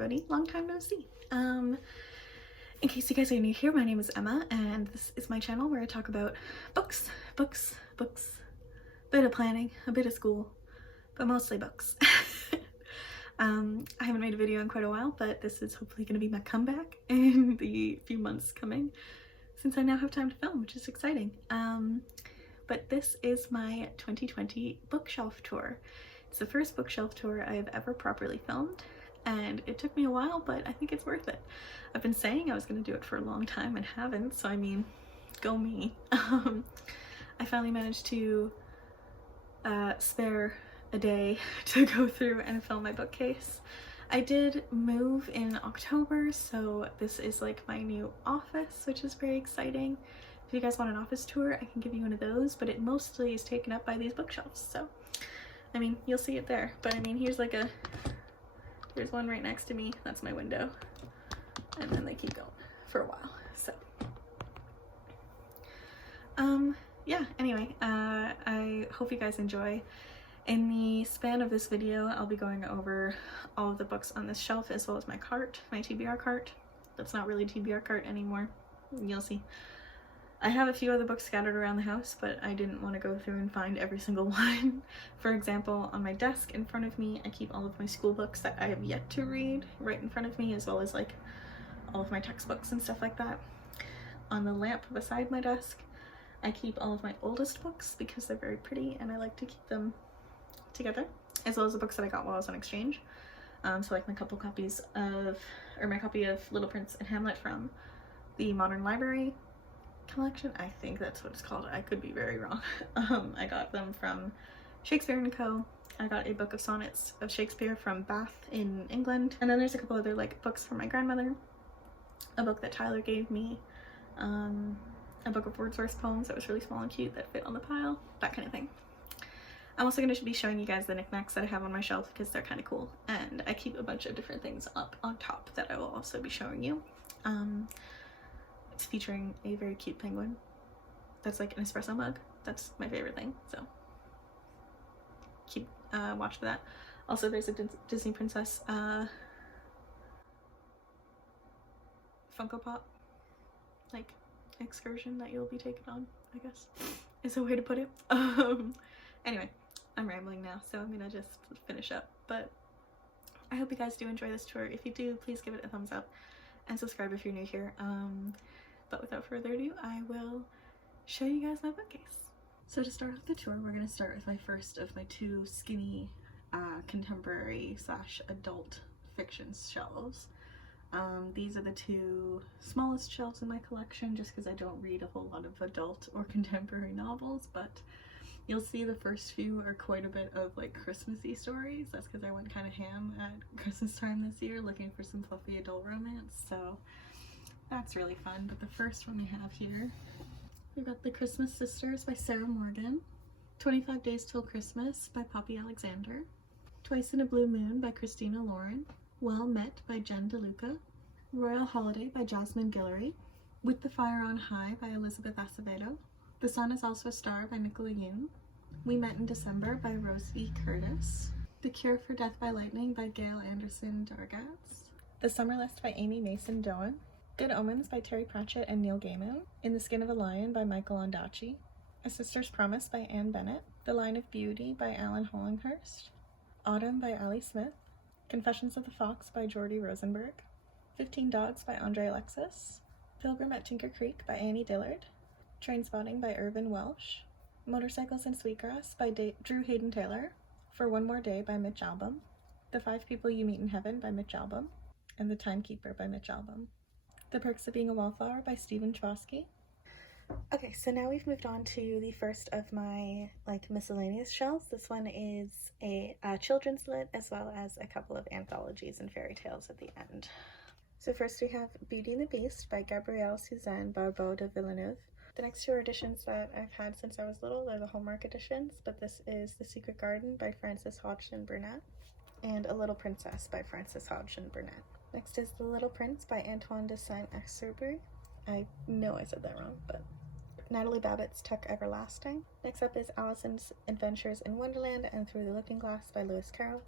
everybody, long time no see. In case you guys are new here, my name is Emma and this is my channel where I talk about books, a bit of planning, a bit of school, but mostly books. I haven't made a video in quite a while, but this is hopefully going to be my comeback in the few months coming, since I now have time to film, which is exciting. But this is my 2020 bookshelf tour. It's the first bookshelf tour I have ever properly filmed, and it took me a while, but I think it's worth it. I've been saying I was going to do it for a long time and haven't, so I mean, go me. I finally managed to spare a day to go through and film my bookcase. I did move in October, so this is like my new office, which is very exciting. If you guys want an office tour, I can give you one of those, but it mostly is taken up by these bookshelves, so I mean, you'll see it there. But I mean, here's one right next to me, that's my window, and then they keep going for a while. So yeah, anyway, I hope you guys enjoy. In the span of this video, I'll be going over all of the books on this shelf, as well as my cart, my TBR cart. That's not really a TBR cart anymore, you'll see. I have a few other books scattered around the house, but I didn't want to go through and find every single one. For example, on my desk in front of me, I keep all of my school books that I have yet to read right in front of me, as well as like all of my textbooks and stuff like that. On the lamp beside my desk, I keep all of my oldest books because they're very pretty and I like to keep them together, as well as the books that I got while I was on exchange. So like my copy of Little Prince and Hamlet from the Modern Library collection, I think that's what it's called, I could be very wrong. I got them from Shakespeare & Co. I got a book of sonnets of Shakespeare from Bath in England, and then there's a couple other like books from my grandmother, a book that Tyler gave me, a book of Wordsworth's poems that was really small and cute that fit on the pile, that kind of thing. I'm also going to be showing you guys the knickknacks that I have on my shelf because they're kind of cool, and I keep a bunch of different things up on top that I will also be showing you. It's featuring a very cute penguin that's like an espresso mug. That's my favorite thing, so keep watch for that. Also, there's a Disney Princess Funko Pop like excursion that you'll be taken on, I guess is a way to put it. Anyway, I'm rambling now, so I'm gonna just finish up, but I hope you guys do enjoy this tour. If you do, please give it a thumbs up and subscribe if you're new here. But without further ado, I will show you guys my bookcase. So to start off the tour, we're going to start with my first of my two skinny contemporary / adult fiction shelves. These are the two smallest shelves in my collection, just because I don't read a whole lot of adult or contemporary novels, but you'll see the first few are quite a bit of like Christmassy stories. That's because I went kind of ham at Christmas time this year looking for some fluffy adult romance, so that's really fun. But the first one we have here, we've got The Christmas Sisters by Sarah Morgan, 25 Days Till Christmas by Poppy Alexander, Twice in a Blue Moon by Christina Lauren, Well Met by Jen DeLuca, Royal Holiday by Jasmine Guillory, With the Fire on High by Elizabeth Acevedo, The Sun Is Also a Star by Nicola Yoon, We Met in December by Rose E. Curtis, The Cure for Death by Lightning by Gail Anderson Dargatz, The Summer List by Amy Mason Doan, Good Omens by Terry Pratchett and Neil Gaiman, In the Skin of a Lion by Michael Ondaatje, A Sister's Promise by Anne Bennett, The Line of Beauty by Alan Hollinghurst, Autumn by Ali Smith, Confessions of the Fox by Jordy Rosenberg, 15 Dogs by Andre Alexis, Pilgrim at Tinker Creek by Annie Dillard, Trainspotting by Irvin Welsh, Motorcycles in Sweetgrass by Drew Hayden Taylor, For One More Day by Mitch Albom, The Five People You Meet in Heaven by Mitch Albom, and The Timekeeper by Mitch Albom. The Perks of Being a Wallflower by Stephen Chbosky. Okay, so now we've moved on to the first of my like miscellaneous shelves. This one is a children's lit, as well as a couple of anthologies and fairy tales at the end. So first we have Beauty and the Beast by Gabrielle Suzanne Barbeau de Villeneuve. The next two are editions that I've had since I was little. They're the Hallmark editions, but this is The Secret Garden by Frances Hodgson Burnett and A Little Princess by Frances Hodgson Burnett. Next is The Little Prince by Antoine de Saint-Exupéry. I know I said that wrong, but Natalie Babbitt's Tuck Everlasting. Next up is Alice's Adventures in Wonderland and Through the Looking Glass by Lewis Carroll.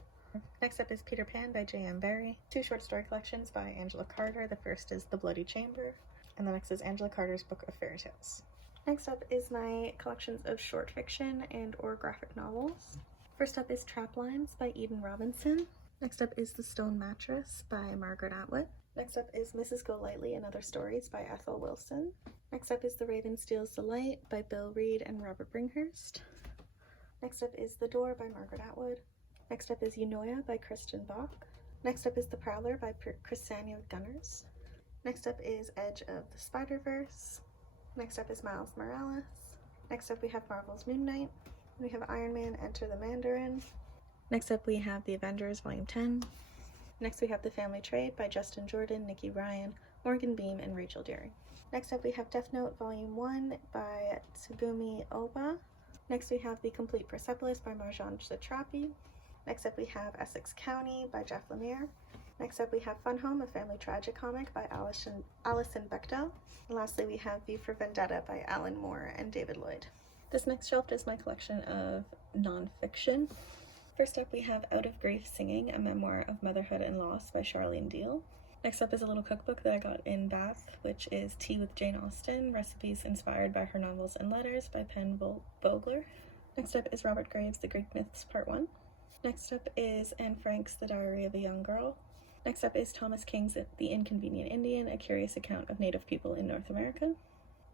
Next up is Peter Pan by J.M. Barrie. 2 short story collections by Angela Carter. The first is The Bloody Chamber, and the next is Angela Carter's Book of Fairy Tales. Next up is my collections of short fiction and or graphic novels. First up is Traplines by Eden Robinson. Next up is The Stone Mattress by Margaret Atwood. Next up is Mrs. Golightly and Other Stories by Ethel Wilson. Next up is The Raven Steals the Light by Bill Reed and Robert Bringhurst. Next up is The Door by Margaret Atwood. Next up is Eunoia by Kristen Bach. Next up is The Prowler by Chrisania Gunners. Next up is Edge of the Spider-Verse. Next up is Miles Morales. Next up we have Marvel's Moon Knight. We have Iron Man Enter the Mandarin. Next up we have The Avengers Volume 10. Next we have The Family Trade by Justin Jordan, Nikki Ryan, Morgan Beam, and Rachel Deering. Next up we have Death Note Volume 1 by Tsugumi Oba. Next we have The Complete Persepolis by Marjane Satrapi. Next up we have Essex County by Jeff Lemire. Next up we have Fun Home, a family tragicomic by Alison Bechdel. And lastly we have V for Vendetta by Alan Moore and David Lloyd. This next shelf is my collection of non-fiction. First up we have Out of Grief Singing, a memoir of motherhood and loss by Charlene Deal. Next up is a little cookbook that I got in Bath, which is Tea with Jane Austen, recipes inspired by her novels and letters by Penn Vogler. Next up is Robert Graves' The Greek Myths Part 1. Next up is Anne Frank's The Diary of a Young Girl. Next up is Thomas King's The Inconvenient Indian, a curious account of Native people in North America.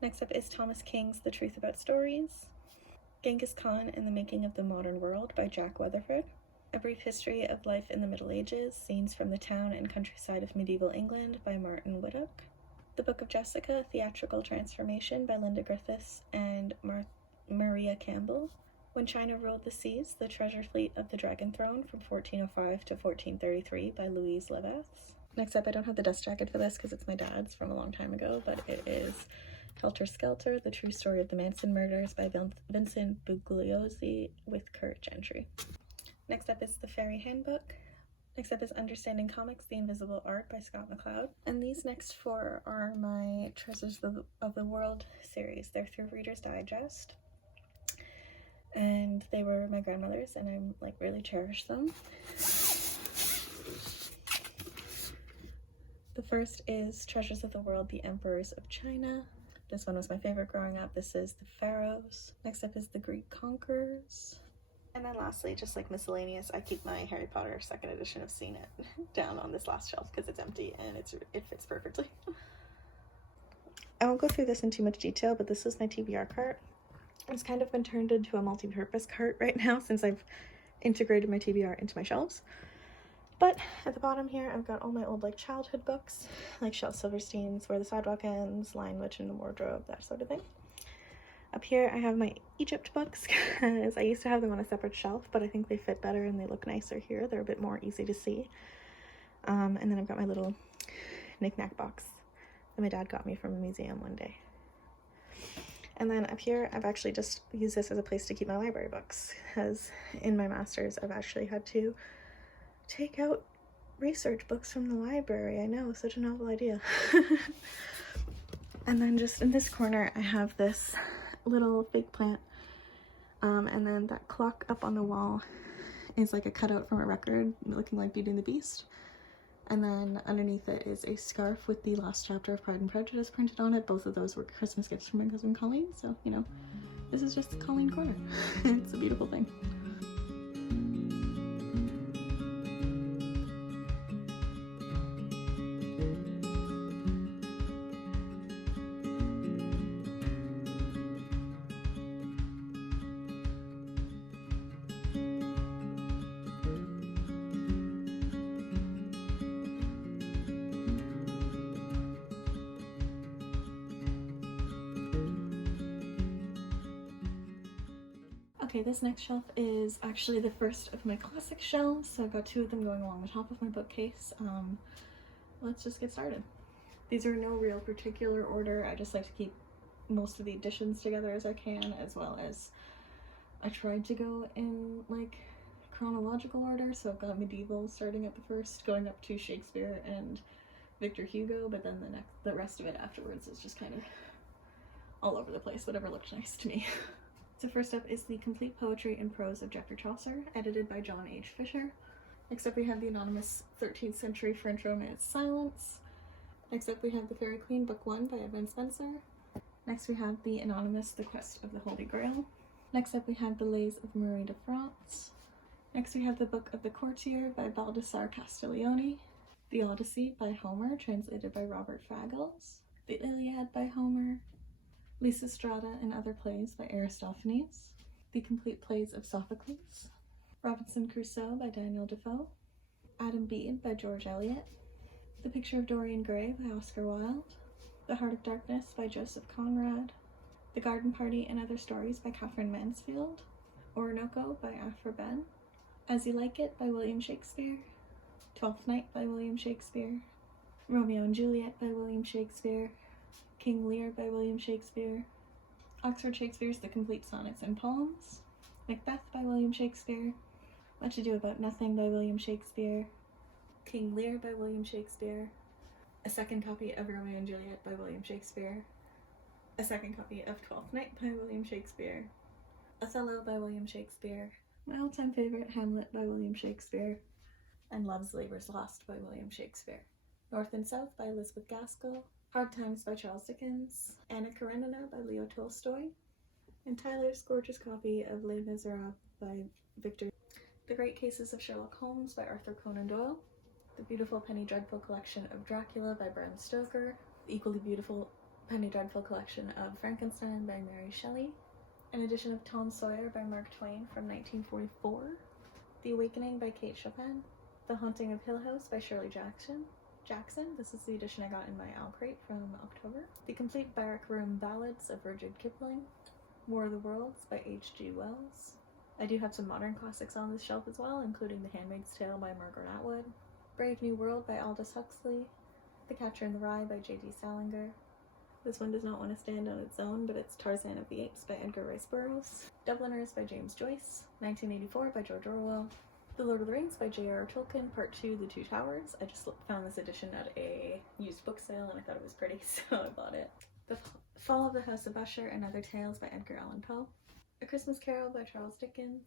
Next up is Thomas King's The Truth About Stories. Genghis Khan and the Making of the Modern World by Jack Weatherford. A Brief History of Life in the Middle Ages, Scenes from the Town and Countryside of Medieval England by Martin Woodhook. The Book of Jessica, Theatrical Transformation by Linda Griffiths and Maria Campbell. When China Ruled the Seas, The Treasure Fleet of the Dragon Throne from 1405 to 1433 by Louise Levesque. Next up, I don't have the dust jacket for this because it's my dad's from a long time ago, but it is Helter Skelter, The True Story of the Manson Murders by Vincent Bugliosi with Kurt Gentry. Next up is The Fairy Handbook. Next up is Understanding Comics, The Invisible Art by Scott McCloud. And these next 4 are my Treasures of the World series. They're through Reader's Digest. And they were my grandmother's, and I'm like really cherish them. The first is Treasures of the World, The Emperors of China. This one was my favorite growing up. This is The Pharaohs. Next up is The Greek Conquerors. And then lastly, just like miscellaneous, I keep my Harry Potter 2nd edition of Seen It down on this last shelf because it's empty and it fits perfectly. I won't go through this in too much detail, but this is my TBR cart. It's kind of been turned into a multi-purpose cart right now since I've integrated my TBR into my shelves. But at the bottom here, I've got all my old like childhood books, like Shel Silverstein's Where the Sidewalk Ends, Lion Witch in the Wardrobe, that sort of thing. Up here, I have my Egypt books because I used to have them on a separate shelf, but I think they fit better and they look nicer here. They're a bit more easy to see. And then I've got my little knick-knack box that my dad got me from a museum one day. And then up here, I've actually just used this as a place to keep my library books, because in my master's, I've actually had to take out research books from the library. I know, such a novel idea. And then just in this corner, I have this little fake plant. And then that clock up on the wall is like a cutout from a record, looking like Beauty and the Beast. And then underneath it is a scarf with the last chapter of Pride and Prejudice printed on it. Both of those were Christmas gifts from my cousin Colleen. So, you know, this is just the Colleen corner. It's a beautiful thing. Okay, this next shelf is actually the first of my classic shelves, so I've got 2 of them going along the top of my bookcase. Let's just get started. These are no real particular order. I just like to keep most of the editions together as I can, as well as I tried to go in like chronological order, so I've got medieval starting at the first, going up to Shakespeare and Victor Hugo, but then the rest of it afterwards is just kind of all over the place, whatever looked nice to me. So first up is The Complete Poetry and Prose of Geoffrey Chaucer, edited by John H. Fisher. Next up we have the anonymous 13th century French romance Silence. Next up we have The Fairy Queen, Book 1 by Edmund Spenser. Next we have the anonymous The Quest of the Holy Grail. Next up we have The Lays of Marie de France. Next we have The Book of the Courtier by Baldassare Castiglione. The Odyssey by Homer, translated by Robert Fraggles. The Iliad by Homer. Lysistrata and Other Plays by Aristophanes. The Complete Plays of Sophocles. Robinson Crusoe by Daniel Defoe. Adam Bede by George Eliot. The Picture of Dorian Gray by Oscar Wilde. The Heart of Darkness by Joseph Conrad. The Garden Party and Other Stories by Catherine Mansfield. Orinoco by Aphra Behn. As You Like It by William Shakespeare. Twelfth Night by William Shakespeare. Romeo and Juliet by William Shakespeare. King Lear by William Shakespeare. Oxford Shakespeare's The Complete Sonnets and Poems. Macbeth by William Shakespeare. Much Ado About Nothing by William Shakespeare. King Lear by William Shakespeare. A second copy of Romeo and Juliet by William Shakespeare. A second copy of Twelfth Night by William Shakespeare. Othello by William Shakespeare. My all-time favorite, Hamlet by William Shakespeare. And Love's Labour's Lost by William Shakespeare. North and South by Elizabeth Gaskell. Hard Times by Charles Dickens. Anna Karenina by Leo Tolstoy. And Tyler's gorgeous copy of Les Miserables by Victor. The Great Cases of Sherlock Holmes by Arthur Conan Doyle. The beautiful Penny Dreadful collection of Dracula by Bram Stoker. The equally beautiful Penny Dreadful collection of Frankenstein by Mary Shelley. An edition of Tom Sawyer by Mark Twain from 1944. The Awakening by Kate Chopin. The Haunting of Hill House by Shirley Jackson. This is the edition I got in my owl crate from October. The Complete Barrack Room Ballads of Rudyard Kipling. War of the Worlds by H.G. Wells. I do have some modern classics on this shelf as well, including The Handmaid's Tale by Margaret Atwood. Brave New World by Aldous Huxley. The Catcher in the Rye by J.D. Salinger. This one does not want to stand on its own, but it's Tarzan of the Apes by Edgar Rice Burroughs. Dubliners by James Joyce. 1984 by George Orwell. The Lord of the Rings by J.R.R. Tolkien, Part 2, The Two Towers. I just found this edition at a used book sale and I thought it was pretty, so I bought it. The Fall of the House of Usher and Other Tales by Edgar Allan Poe. A Christmas Carol by Charles Dickens.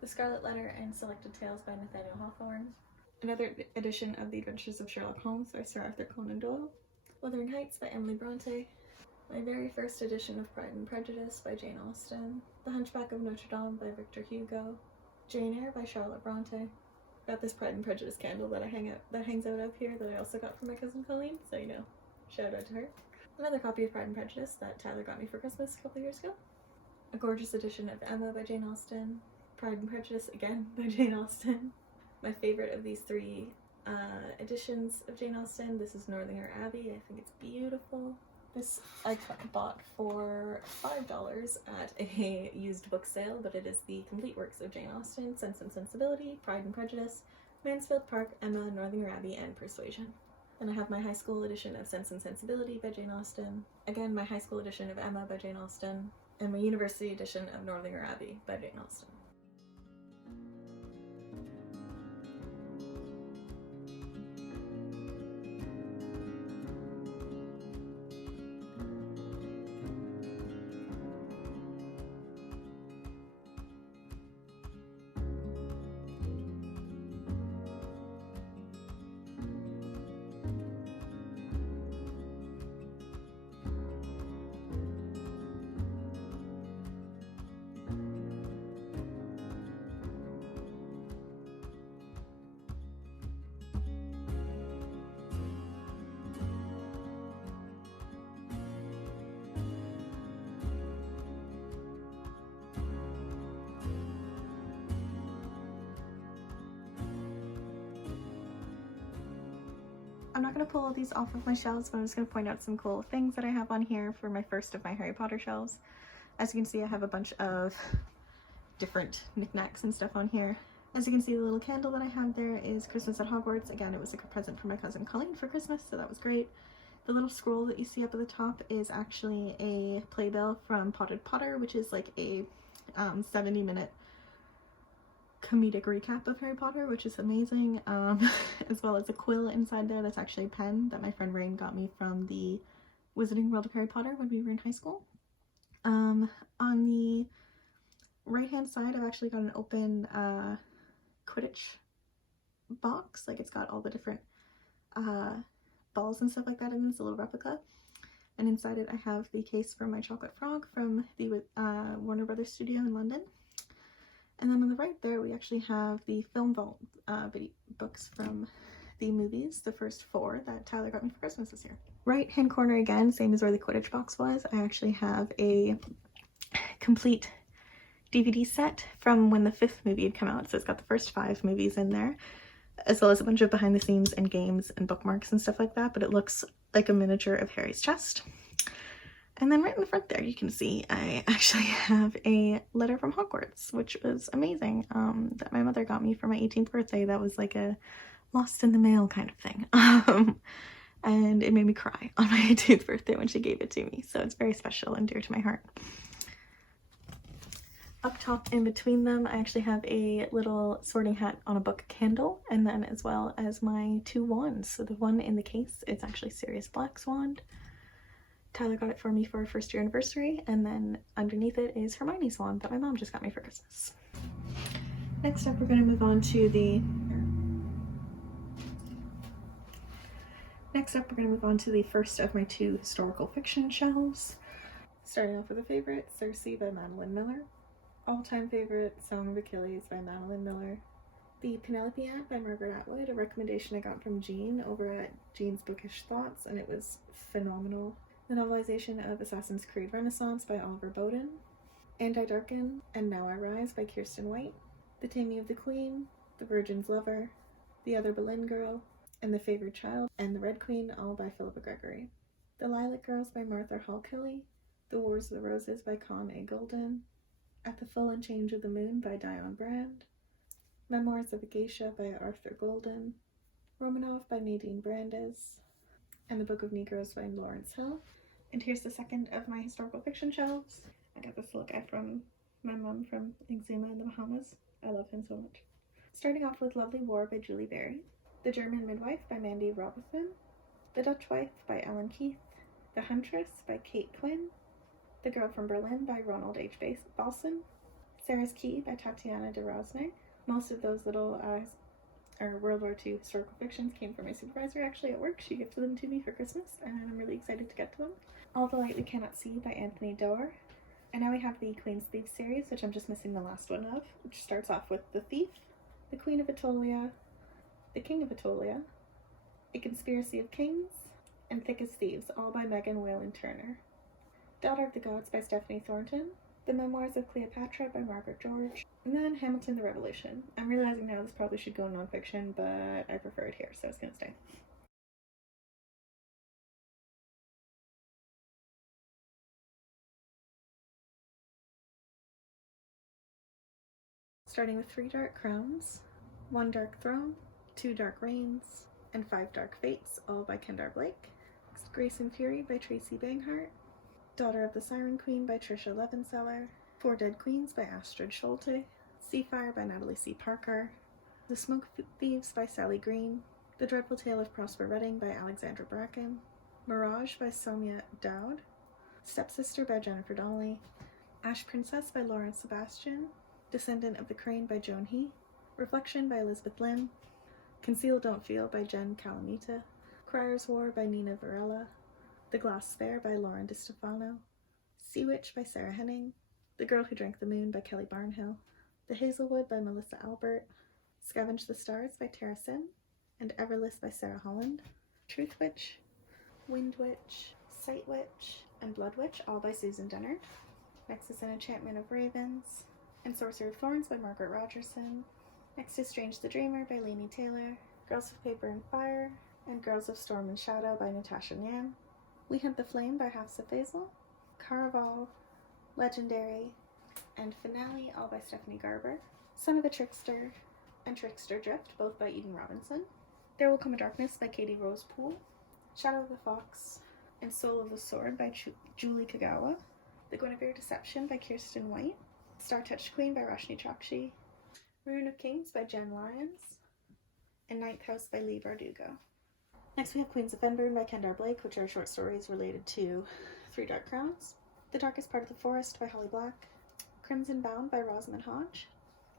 The Scarlet Letter and Selected Tales by Nathaniel Hawthorne. Another edition of The Adventures of Sherlock Holmes by Sir Arthur Conan Doyle. Wuthering Heights by Emily Bronte. My very first edition of Pride and Prejudice by Jane Austen. The Hunchback of Notre Dame by Victor Hugo. Jane Eyre by Charlotte Bronte. Got this Pride and Prejudice candle that hangs out up here that I also got from my cousin Colleen, so you know, shout out to her. Another copy of Pride and Prejudice that Tyler got me for Christmas a couple years ago. A gorgeous edition of Emma by Jane Austen. Pride and Prejudice again by Jane Austen. My favorite of these three editions of Jane Austen. This is Northanger Abbey. I think it's beautiful. This I bought for $5 at a used book sale, but it is the complete works of Jane Austen, Sense and Sensibility, Pride and Prejudice, Mansfield Park, Emma, Northanger Abbey, and Persuasion. Then I have my high school edition of Sense and Sensibility by Jane Austen, again my high school edition of Emma by Jane Austen, and my university edition of Northanger Abbey by Jane Austen. I'm not going to pull all these off of my shelves, but I'm just going to point out some cool things that I have on here for my first of my Harry Potter shelves. As you can see, I have a bunch of different knickknacks and stuff on here. As you can see, the little candle that I have there is Christmas at Hogwarts. Again, it was like a present from my cousin Colleen for Christmas, so that was great. The little scroll that you see up at the top is actually a playbill from Potted Potter, which is like a 70-minute comedic recap of Harry Potter, which is amazing, as well as a quill inside there that's actually a pen that my friend Rain got me from the Wizarding World of Harry Potter when we were in high school. On the right hand side, I've actually got an open Quidditch box. Like, it's got all the different balls and stuff like that in. It's a little replica. And inside it I have the case for My Chocolate Frog from the Warner Brothers studio in London. And then on the right there we actually have the film vault video books from the movies, the first 4 that Tyler got me for Christmas this year. Right hand corner again, same as where the Quidditch box was, I actually have a complete DVD set from when the 5th movie had come out. So it's got the first 5 movies in there, as well as a bunch of behind the scenes and games and bookmarks and stuff like that, but it looks like a miniature of Harry's chest. And then right in the front there, you can see I actually have a letter from Hogwarts, which was amazing, that my mother got me for my 18th birthday. That was like a lost in the mail kind of thing. And it made me cry on my 18th birthday when she gave it to me. So it's very special and dear to my heart. Up top in between them, I actually have a little sorting hat on a book candle, and then as well as my 2 wands. So the one in the case is actually Sirius Black's wand. Tyler got it for me for our 1st year anniversary, and then underneath it is Hermione's wand that my mom just got me for Christmas. Next up, we're going to move on to the first of my 2 historical fiction shelves. Starting off with a favorite, Circe by Madeline Miller. All-time favorite, Song of Achilles by Madeline Miller. The Penelope ad by Margaret Atwood, a recommendation I got from Jean over at Jean's Bookish Thoughts, and it was phenomenal. The novelization of Assassin's Creed Renaissance by Oliver Bowden. And I Darken and Now I Rise by Kirsten White. The Taming of the Queen, The Virgin's Lover, The Other Boleyn Girl, and The Favored Child, and The Red Queen, all by Philippa Gregory. The Lilac Girls by Martha Hall Kelly. The Wars of the Roses by Con A. Golden. At the Full and Change of the Moon by Diane Brand. Memoirs of a Geisha by Arthur Golden. Romanov by Nadine Brandes. And The Book of Negroes by Lawrence Hill. And here's the second of my historical fiction shelves. I got this little guy from my mom from Exuma in the Bahamas. I love him so much. Starting off with Lovely War by Julie Berry. The German Midwife by Mandy Robinson. The Dutch Wife by Ellen Keith. The Huntress by Kate Quinn. The Girl from Berlin by Ronald H. Balson. Sarah's Key by Tatiana de Rosne. Most of those little World War II historical fictions came from my supervisor actually at work. She gifted them to me for Christmas, and I'm really excited to get to them. All the Light We Cannot See by Anthony Doerr. And now we have the Queen's Thief series, which I'm just missing the last one of, which starts off with The Thief, The Queen of Atolia, The King of Atolia, A Conspiracy of Kings, and Thick as Thieves, all by Megan Whalen Turner. Daughter of the Gods by Stephanie Thornton, The Memoirs of Cleopatra by Margaret George, and then Hamilton the Revolution. I'm realizing now this probably should go nonfiction, but I prefer it here, so it's gonna stay. Starting with 3 Dark Crowns, 1 Dark Throne, 2 Dark Reigns, and 5 Dark Fates, all by Kendar Blake. Grace and Fury by Tracy Banghart. Daughter of the Siren Queen by Trisha Levenseller. 4 Dead Queens by Astrid Schulte. Seafire by Natalie C. Parker. The Smoke Thieves by Sally Green. The Dreadful Tale of Prosper Redding by Alexandra Bracken. Mirage by Sonia Dowd. Stepsister by Jennifer Donnelly. Ash Princess by Lawrence Sebastian. Descendant of the Crane by Joan He. Reflection by Elizabeth Lim. Conceal Don't Feel by Jen Calamita. Crier's War by Nina Varela. The Glass Sphere by Lauren DiStefano. Sea Witch by Sarah Henning. The Girl Who Drank the Moon by Kelly Barnhill. The Hazelwood by Melissa Albert. Scavenge the Stars by Tara Sim. And Everlist by Sarah Holland. Truth Witch, Wind Witch, Sight Witch, and Blood Witch, all by Susan Dennard. Next is An Enchantment of Ravens. And Sorcerer of Thorns by Margaret Rogerson. Next is Strange the Dreamer by Laini Taylor. Girls of Paper and Fire. And Girls of Storm and Shadow by Natasha Nan. We Hunt the Flame by Hafsa Faisal. Caraval, Legendary, and Finale, all by Stephanie Garber. Son of a Trickster and Trickster Drift, both by Eden Robinson. There Will Come a Darkness by Katie Rose Poole. Shadow of the Fox and Soul of the Sword by Julie Kagawa. The Guinevere Deception by Kirsten White. Star-Touched Queen by Roshni Chokshi. Rune of Kings by Jen Lyons. And Ninth House by Lee Bardugo. Next we have Queens of Fenburn by Kendar Blake, which are short stories related to 3 Dark Crowns. The Darkest Part of the Forest by Holly Black. Crimson Bound by Rosamund Hodge.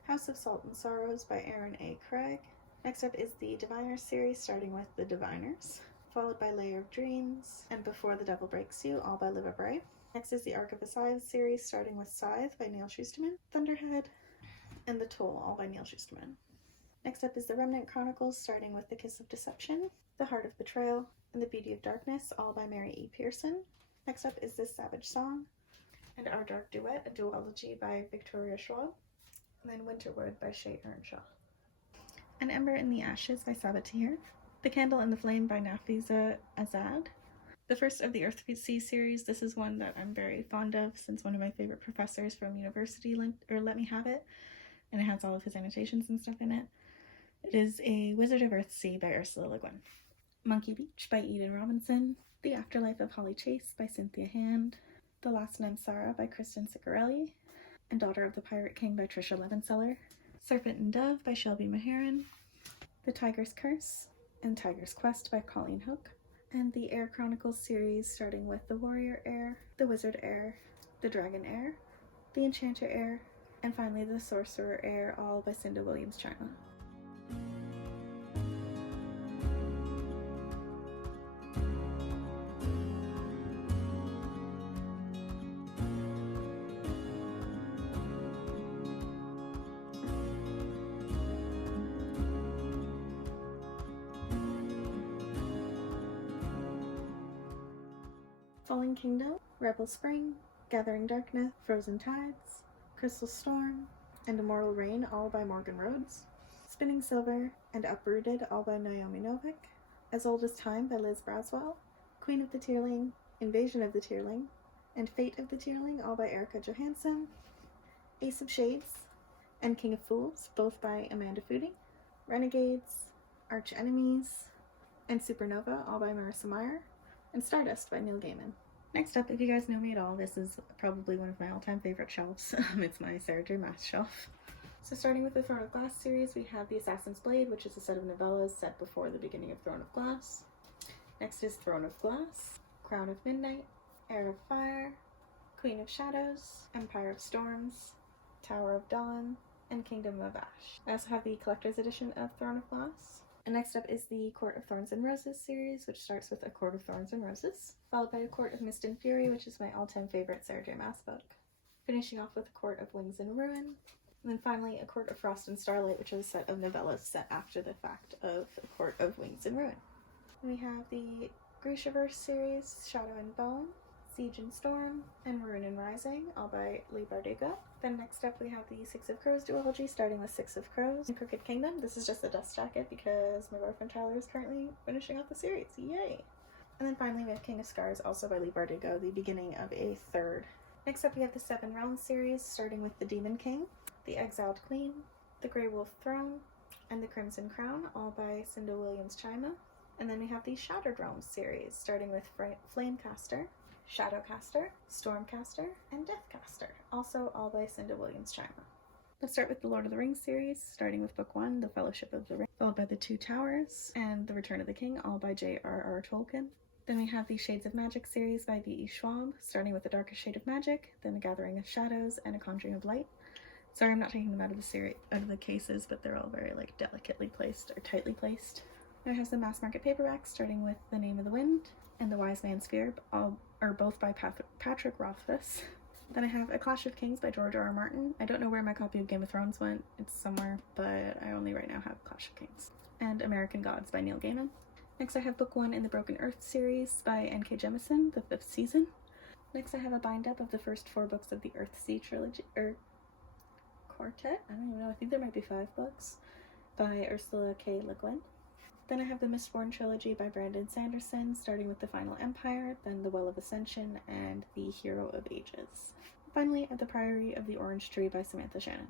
House of Salt and Sorrows by Aaron A. Craig. Next up is the Diviners series, starting with the Diviners, followed by Layer of Dreams and Before the Devil Breaks You, all by Liva Bray. Next is the Arc of the Scythe series, starting with Scythe by Neil Shusterman, Thunderhead, and The Toll, all by Neil Shusterman. Next up is the Remnant Chronicles, starting with The Kiss of Deception, The Heart of Betrayal, and The Beauty of Darkness, all by Mary E. Pearson. Next up is This Savage Song, and Our Dark Duet, a duology by Victoria Schwab, and then Winterwood by Shay Earnshaw. An Ember in the Ashes by Sabatir, The Candle and the Flame by Nafiza Azad, the first of the Earthsea series. This is one that I'm very fond of since one of my favorite professors from university let me have it, and it has all of his annotations and stuff in it. It is a Wizard of Earthsea by Ursula Le Guin. Monkey Beach by Eden Robinson, The Afterlife of Holly Chase by Cynthia Hand, The Last Namsara by Kristen Ciccarelli, and Daughter of the Pirate King by Tricia Levenseller, Serpent and Dove by Shelby Maheron, The Tiger's Curse and Tiger's Quest by Colleen Hook, and the Air Chronicles series, starting with The Warrior Heir, The Wizard Heir, The Dragon Heir, The Enchanter Heir, and finally The Sorcerer Heir, all by Cinda Williams China. Falling Kingdom, Rebel Spring, Gathering Darkness, Frozen Tides, Crystal Storm, and Immortal Rain, all by Morgan Rhodes, Spinning Silver and Uprooted, all by Naomi Novik, As Old as Time by Liz Braswell, Queen of the Tearling, Invasion of the Tearling, and Fate of the Tearling, all by Erica Johansson, Ace of Shades and King of Fools, both by Amanda Foody, Renegades, Arch Enemies, and Supernova, all by Marissa Meyer, and Stardust by Neil Gaiman. Next up, if you guys know me at all, this is probably one of my all-time favorite shelves. It's my Sarah J. Maas shelf. So starting with the Throne of Glass series, we have The Assassin's Blade, which is a set of novellas set before the beginning of Throne of Glass. Next is Throne of Glass, Crown of Midnight, Heir of Fire, Queen of Shadows, Empire of Storms, Tower of Dawn, and Kingdom of Ash. I also have the collector's edition of Throne of Glass. And next up is the Court of Thorns and Roses series, which starts with A Court of Thorns and Roses, followed by A Court of Mist and Fury, which is my all-time favorite Sarah J. Maas book, finishing off with A Court of Wings and Ruin, and then finally A Court of Frost and Starlight, which is a set of novellas set after the fact of A Court of Wings and Ruin. And we have the Grishaverse series, Shadow and Bone, Siege and Storm, and Ruin and Rising, all by Lee Bardugo. Then next up we have the Six of Crows duology, starting with Six of Crows and Crooked Kingdom. This is just a dust jacket because my boyfriend Tyler is currently finishing out the series. Yay! And then finally we have King of Scars, also by Lee Bardugo, the beginning of a third. Next up we have the Seven Realms series, starting with The Demon King, The Exiled Queen, The Grey Wolf Throne, and The Crimson Crown, all by Cinda Williams Chima. And then we have the Shattered Realms series, starting with Flamecaster, Shadowcaster, Stormcaster, and Deathcaster, also all by Cinda Williams Chima. Let's start with the Lord of the Rings series, starting with Book 1, The Fellowship of the Ring, followed by The Two Towers and The Return of the King, all by J.R.R. Tolkien. Then we have the Shades of Magic series by V.E. Schwab, starting with The Darkest Shade of Magic, then A Gathering of Shadows, and A Conjuring of Light. Sorry, I'm not taking them out of the cases, but they're all very delicately placed or tightly placed. Then I have some mass market paperbacks, starting with The Name of the Wind and The Wise Man's Fear, all are both by Patrick Rothfuss. Then I have A Clash of Kings by George R.R. Martin. I don't know where my copy of Game of Thrones went. It's somewhere, but I only right now have Clash of Kings. And American Gods by Neil Gaiman. Next I have Book 1 in the Broken Earth series by N.K. Jemisin, the 5th season. Next I have a bind-up of the first 4 books of the Earthsea trilogy, quartet? I don't even know, I think there might be 5 books, by Ursula K. Le Guin. Then I have the Mistborn trilogy by Brandon Sanderson, starting with The Final Empire, then The Well of Ascension, and The Hero of Ages. Finally, at The Priory of the Orange Tree by Samantha Shannon.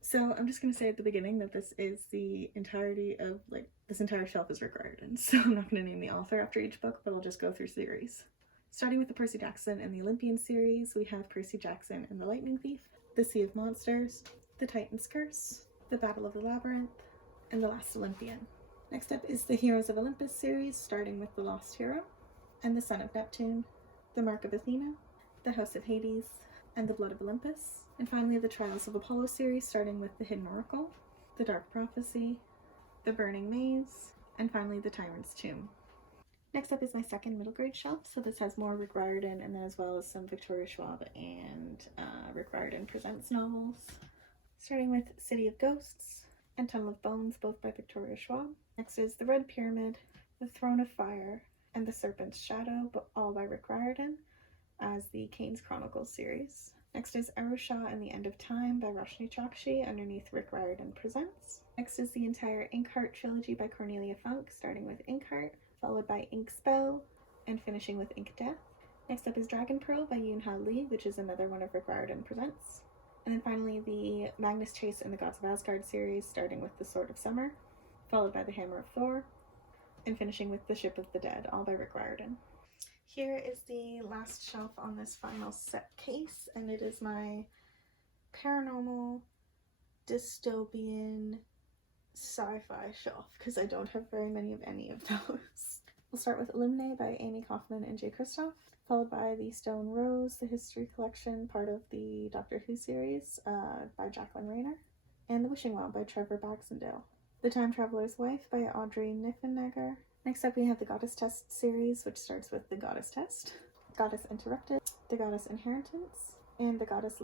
So I'm just going to say at the beginning that this is the entirety of, this entire shelf is Rick Riordan, so I'm not going to name the author after each book, but I'll just go through series. Starting with the Percy Jackson and the Olympian series, we have Percy Jackson and the Lightning Thief, The Sea of Monsters, The Titan's Curse, The Battle of the Labyrinth, and The Last Olympian. Next up is the Heroes of Olympus series, starting with The Lost Hero, and The Son of Neptune, The Mark of Athena, The House of Hades, and The Blood of Olympus. And finally the Trials of Apollo series, starting with The Hidden Oracle, The Dark Prophecy, The Burning Maze, and finally The Tyrant's Tomb. Next up is my second middle grade shelf. So this has more Rick Riordan and then as well as some Victoria Schwab and Rick Riordan Presents novels. Starting with City of Ghosts and Tunnel of Bones, both by Victoria Schwab. Next is The Red Pyramid, The Throne of Fire, and The Serpent's Shadow, but all by Rick Riordan as the Kane's Chronicles series. Next is Arusha and the End of Time by Roshni Chokshi underneath Rick Riordan Presents. Next is the entire Inkheart trilogy by Cornelia Funk, starting with Inkheart, followed by Ink Spell, and finishing with Ink Death. Next up is Dragon Pearl by Yoon Ha Lee, which is another one of Rick Riordan Presents. And then finally the Magnus Chase and the Gods of Asgard series, starting with The Sword of Summer, followed by The Hammer of Thor, and finishing with The Ship of the Dead, all by Rick Riordan. Here is the last shelf on this final set case, and it is my paranormal, dystopian, sci-fi shelf, because I don't have very many of any of those. We'll start with Illuminae by Amy Kaufman and Jay Kristoff, followed by The Stone Rose, the history collection, part of the Doctor Who series by Jacqueline Rayner, and The Wishing Well by Trevor Baxendale. The Time Traveler's Wife by Audrey Niffenegger. Next up we have the Goddess Test series, which starts with The Goddess Test, Goddess Interrupted, The Goddess Inheritance, and The Goddess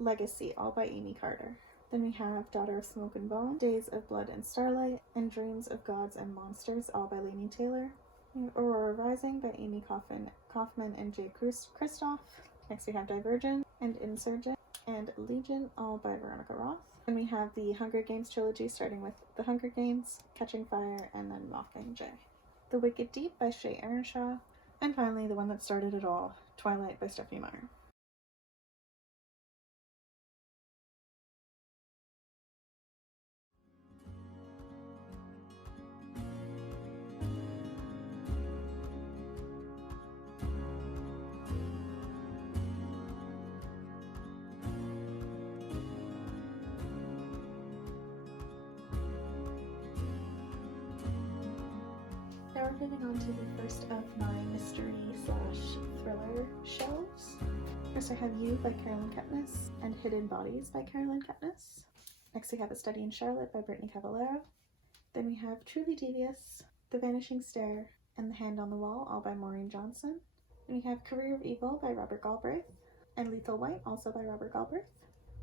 Legacy, all by Amy Carter. Then we have Daughter of Smoke and Bone, Days of Blood and Starlight, and Dreams of Gods and Monsters, all by Laini Taylor. We have Aurora Rising by Amy Kaufman and Jay Kristoff. Next we have Divergent and Insurgent and Legion, all by Veronica Roth. Then we have the Hunger Games trilogy, starting with The Hunger Games, Catching Fire, and then Mockingjay. The Wicked Deep by Shay Earnshaw, and finally the one that started it all, Twilight by Stephanie Meyer. Now we're moving on to the first of my mystery/thriller shelves. First I have You by Carolyn Kepnes and Hidden Bodies by Carolyn Kepnes. Next we have A Study in Charlotte by Brittany Cavallaro. Then we have Truly Devious, The Vanishing Stair, and The Hand on the Wall, all by Maureen Johnson. Then we have Career of Evil by Robert Galbraith and Lethal White, also by Robert Galbraith.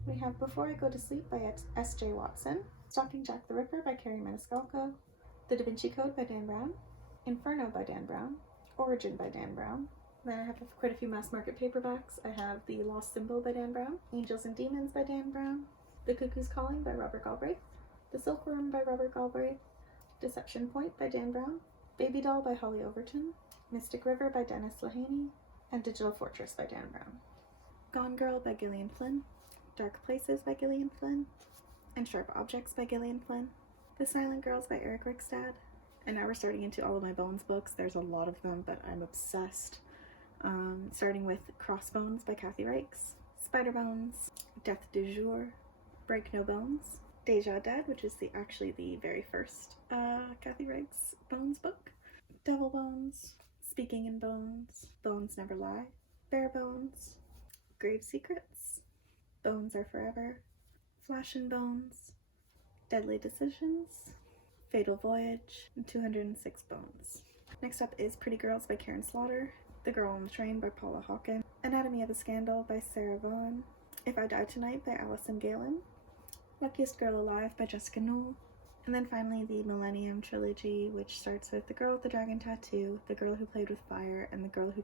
We have Before I Go to Sleep by S.J. Watson, Stalking Jack the Ripper by Carrie Maniscalco, The Da Vinci Code by Dan Brown, Inferno by Dan Brown, Origin by Dan Brown. Then I have quite a few mass market paperbacks. I have The Lost Symbol by Dan Brown, Angels and Demons by Dan Brown, The Cuckoo's Calling by Robert Galbraith, The Silkworm by Robert Galbraith, Deception Point by Dan Brown, Baby Doll by Holly Overton, Mystic River by Dennis Lehane, and Digital Fortress by Dan Brown. Gone Girl by Gillian Flynn, Dark Places by Gillian Flynn, and Sharp Objects by Gillian Flynn. The Silent Girls by Eric Rickstad. And now we're starting into all of my Bones books. There's a lot of them, but I'm obsessed. Starting with Crossbones by Kathy Reichs, Spider Bones, Death du Jour, Break No Bones, Deja Dead, which is actually the very first Kathy Reichs Bones book, Devil Bones, Speaking in Bones, Bones Never Lie, Bare Bones, Grave Secrets, Bones Are Forever, Flash and Bones, Deadly Decisions, Fatal Voyage, and 206 Bones. Next up is Pretty Girls by Karen Slaughter, The Girl on the Train by Paula Hawken, Anatomy of a Scandal by Sarah Vaughan, If I Die Tonight by Alison Galen, Luckiest Girl Alive by Jessica Knoll, and then finally the Millennium Trilogy, which starts with The Girl with the Dragon Tattoo, The Girl Who Played with Fire, and The Girl Who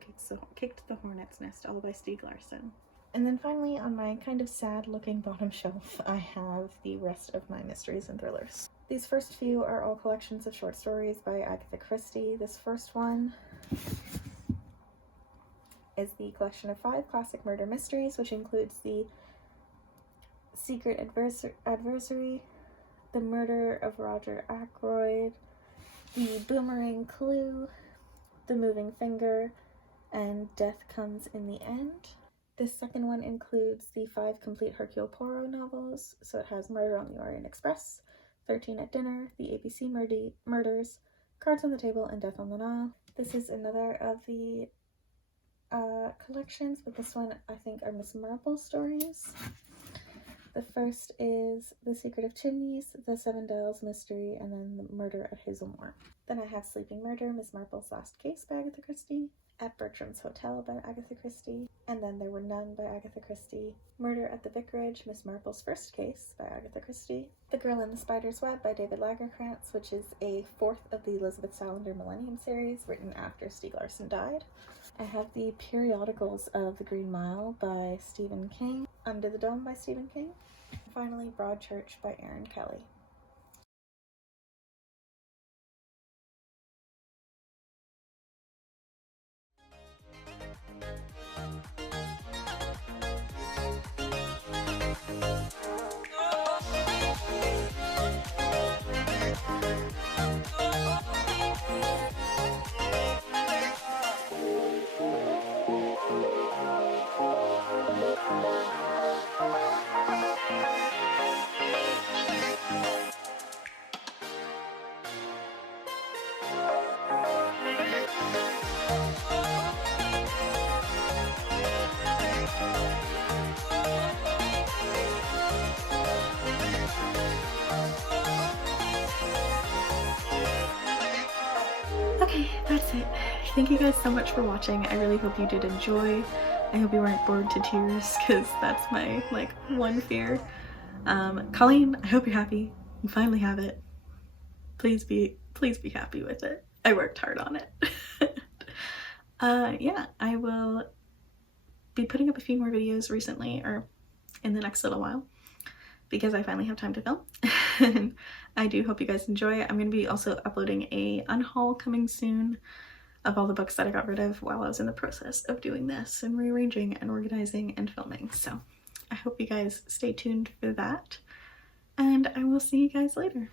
Kicked the Hornet's Nest, all by Stieg Larsson. And then finally, on my kind of sad-looking bottom shelf, I have the rest of my mysteries and thrillers. These first few are all collections of short stories by Agatha Christie. This first one is the collection of 5 classic murder mysteries, which includes The Secret Adversary, The Murder of Roger Ackroyd, The Boomerang Clue, The Moving Finger, and Death Comes in the End. This second one includes the 5 complete Hercule Poirot novels, so it has Murder on the Orient Express, 13 at Dinner, The ABC Murders, Cards on the Table, and Death on the Nile. This is another of the collections, but this one I think are Miss Marple stories. The first is The Secret of Chimneys, The Seven Dials Mystery, and then The Murder at Hazelmore. Then I have Sleeping Murder, Miss Marple's Last Case by Agatha Christie, At Bertram's Hotel by Agatha Christie, and then There Were None by Agatha Christie, Murder at the Vicarage, Miss Marple's First Case by Agatha Christie, The Girl in the Spider's Web by David Lagerkrantz, which is a fourth of the Elizabeth Salander Millennium series written after Stieg Larsson died. I have the periodicals of The Green Mile by Stephen King, Under the Dome by Stephen King, and finally Broadchurch by Aaron Kelly. Okay, that's it. Thank you guys so much for watching. I really hope you did enjoy. I hope you weren't bored to tears, because that's my, like, one fear. Colleen, I hope you're happy. You finally have it. Please be happy with it. I worked hard on it. Yeah, I will be putting up a few more videos recently, or in the next little while, because I finally have time to film. And I do hope you guys enjoy it. I'm going to be also uploading a unhaul coming soon of all the books that I got rid of while I was in the process of doing this and rearranging and organizing and filming. So I hope you guys stay tuned for that, and I will see you guys later.